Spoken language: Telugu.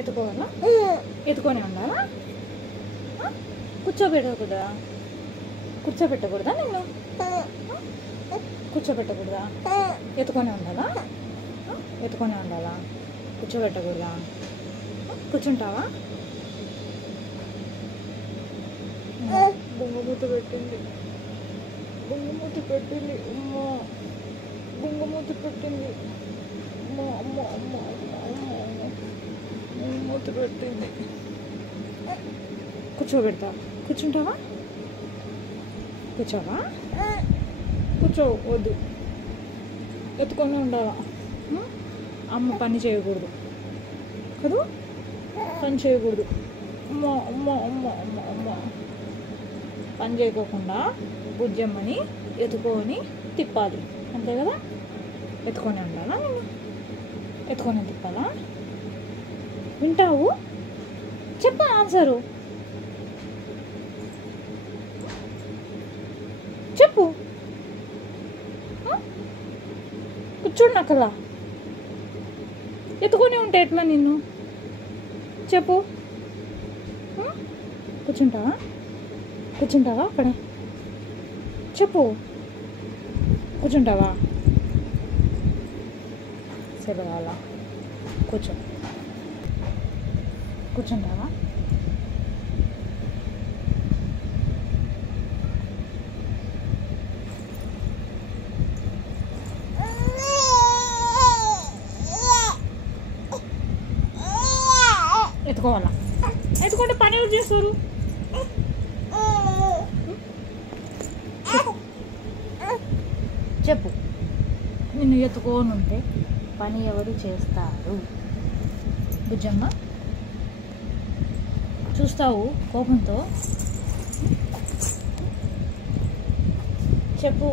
ఎత్తుకోవాలా? ఎత్తుకొని ఉండాలా? కూర్చోబెట్టకూడదా? కూర్చోబెట్టకూడదా నిన్ను? కూర్చోబెట్టకూడదా? ఎత్తుకొని ఉండాలా? ఎత్తుకొని ఉండాలా? కూర్చోబెట్టకూడదా? కూర్చుంటావా? బొంగమూత పెట్టింది, బొంగమూత పెట్టింది, అమ్మ బొంగమూత పెట్టింది, అమ్మ అమ్మ అమ్మ అమ్మ అమ్మ బొంగమూత పెట్టింది. కూర్చోబెడతా. కూర్చుంటావా? కూర్చోవా? కూర్చో వద్దు, ఎత్తుకొని ఉండాలా? అమ్మ పని చేయకూడదు కదా, పని చేయకూడదు. అమ్మ అమ్మ అమ్మ అమ్మ అమ్మ పని చేయకోకుండా బుజ్జమ్మని ఎత్తుకొని తిప్పాలి, అంతే కదా? ఎత్తుకొని ఉండాలా? నేను ఎత్తుకొని తిప్పాలా? వింటావు? చెప్పు ఆన్సరు, చెప్పు. కూర్చోడు నక్కలా ఎత్తుకొని ఉంటే ఎట్లా నిన్ను? చెప్పు. కూర్చుంటావా? కూర్చుంటావా? అక్కడ చెప్పు. కూర్చుంటావా? సరే అలా కూర్చో. కూర్చుంటావా? ఎత్తుకోవాలా? ఎత్తుకుంటే పని ఎవరు చేస్తారు? చెప్పు. నిన్ను ఎత్తుకొని ఉంటే పని ఎవరు చేస్తారు? బుజ్జమ్మ చూస్తావు కోపంతో? చెప్పు.